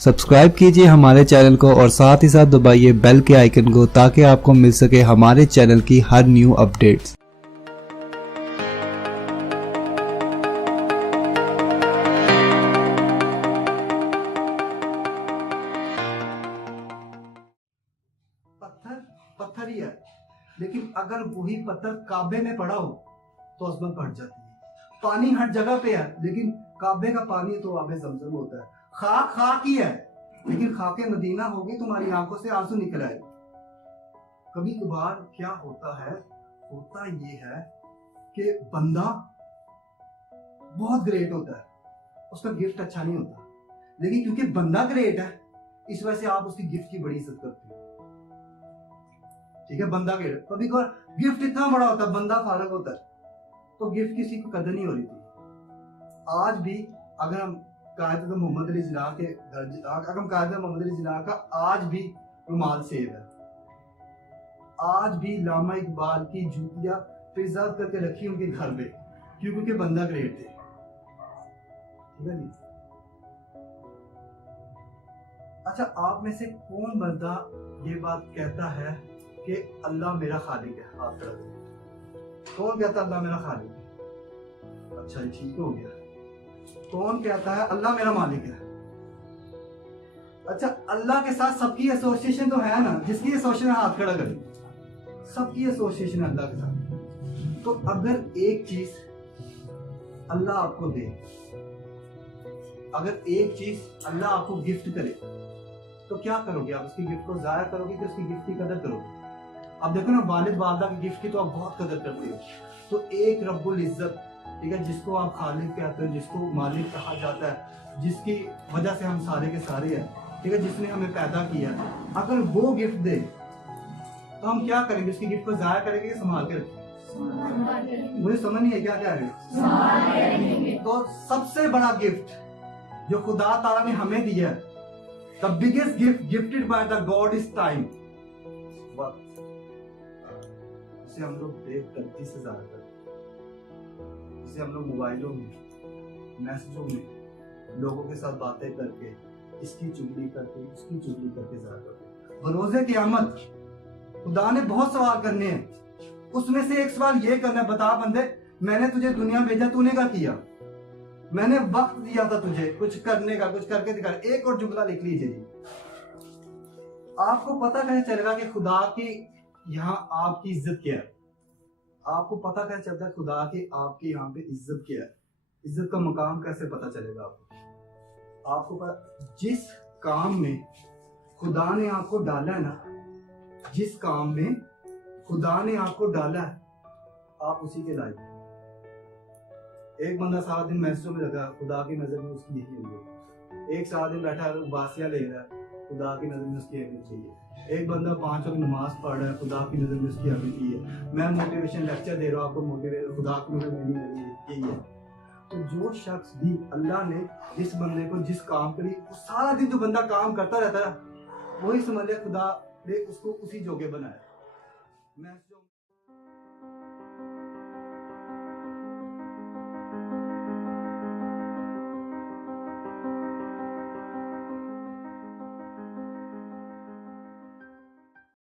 Subscribe कीजिए हमारे channel को और साथ ही साथ दबाइए बेल के आइकन को ताकि आपको मिल सके हमारे चैनल की हर न्यू अपडेट्स। पत्थर पत्थर ही है, लेकिन अगर वही पत्थर काबे में पड़ा हो तो अजमत बढ़ जाती है। पानी हर जगह पे है, लेकिन काबे का पानी तो आबे जमजम होता है। खाक खाक ही है, लेकिन खाके मदीना होगी तुम्हारी आंखों से आंसू निकल आए। कभी कभार क्या होता है, होता ये है कि बंदा बहुत ग्रेट होता है, उसका गिफ्ट अच्छा नहीं होता, लेकिन क्योंकि बंदा ग्रेट है इस वजह से आप उसकी गिफ्ट की बड़ी इज्जत करते हो। ठीक है, बंदा ग्रेट, कभी कभार गिफ्ट इतना बड़ा होता है, बंदा फारग होता है, तो गिफ्ट किसी को कदर नहीं हो रही थी। आज भी अगर हम कायद मोहम्मद अली जिन्ना के अगर हम कायद मोहम्मद अली जिन्ना का आज भी रुमाल सेव है, आज भी लामा इकबाल की जूतियां प्रिजर्व करके रखी उनके घर पे, क्योंकि बंदा ग्रेट थे। ठीक है जी। अच्छा, आप में से कौन बंदा ये बात कहता है कि अल्लाह मेरा खालिक है? हाथ कर दो। कौन कहता है अल्लाह मेरा खालिक है? अच्छा जी, ठीक हो गया। कौन कहता है अल्लाह मेरा मालिक है? अच्छा, अल्लाह के साथ सबकी एसोसिएशन तो है ना, जिसकी एसोसिएशन हाथ खड़ा करे, सबकी एसोसिएशन है अल्लाह के साथ। तो अगर एक चीज अल्लाह आपको दे, अगर एक चीज अल्लाह आपको गिफ्ट करे, तो क्या करोगे आप? उसकी गिफ्ट को जाया करोगे कि उसकी गिफ्ट की कदर करोगे? अब देखो ना, वालिद वालदा की गिफ्ट की तो आप बहुत कदर करते हो। तो एक रब्बुल इज्जत, ठीक है, जिसको आप खालिक कहते हो, जिसको मालिक कहा जाता है, जिसकी वजह से हम सारे के सारे हैं, ठीक है, जिसने हमें पैदा किया, अगर वो गिफ्ट दे तो हम क्या करेंगे? उसकी गिफ्ट को जाया करेंगे या संभाल के रखेंगे? मुझे समझ नहीं है क्या कह रहे हैं। तो सबसे बड़ा गिफ्ट जो खुदा ताला ने हमें दिया है, the biggest gift gifted by the God is time. वक्त, जिसे हम लोग बेगलती से जाया करते हैं, जिसे हम लोग मोबाइलों में, मैसेजों में, लोगों के साथ बातें करके, इसकी चुगली करके, उसकी चुगली करके जाया करते हैं। बरोज़े क़यामत खुदा ने बहुत सवाल करने हैं, उसमें से एक सवाल ये करना है, बता बंदे, मैंने तुझे दुनिया भेजा, तूने क्या किया? मैंने वक्त दिया था तुझे कुछ करने का, कुछ करके दिखा। एक और जुमला लिख लीजिए जी। आपको पता कैसे चलेगा कि खुदा की यहाँ आपकी इज्जत क्या है? आपको पता कैसे चलता है खुदा की आपकी यहाँ पे इज्जत क्या है? इज्जत का मकाम कैसे पता चलेगा आपको? आपको पता, जिस काम में खुदा ने आपको डाला है ना, जिस काम में खुदा ने आपको डाला है, आप उसी के लायक। एक बंदा सारा दिन मैसेजों में लगा, खुदा की नजर में उसकी यही होगी। एक सारा दिन बैठा उबासियां ले रहा है, खुदा की नजर में उसकी अहमियत चाहिए। एक बंदा 5 वक्त नमाज पढ़ रहा है, खुदा की नजर में उसकी अहमियत चाहिए। मैं मोटिवेशन लेक्चर दे रहा हूँ आपको, मोटिवेट, खुदा की नजर में यही है। तो जो शख्स भी अल्लाह ने जिस बंदे को जिस काम के लिए सारा दिन जो बंदा काम करता रहता है, वही समझ ले खुदा ने उसको उसी जोगे बनाया। मैं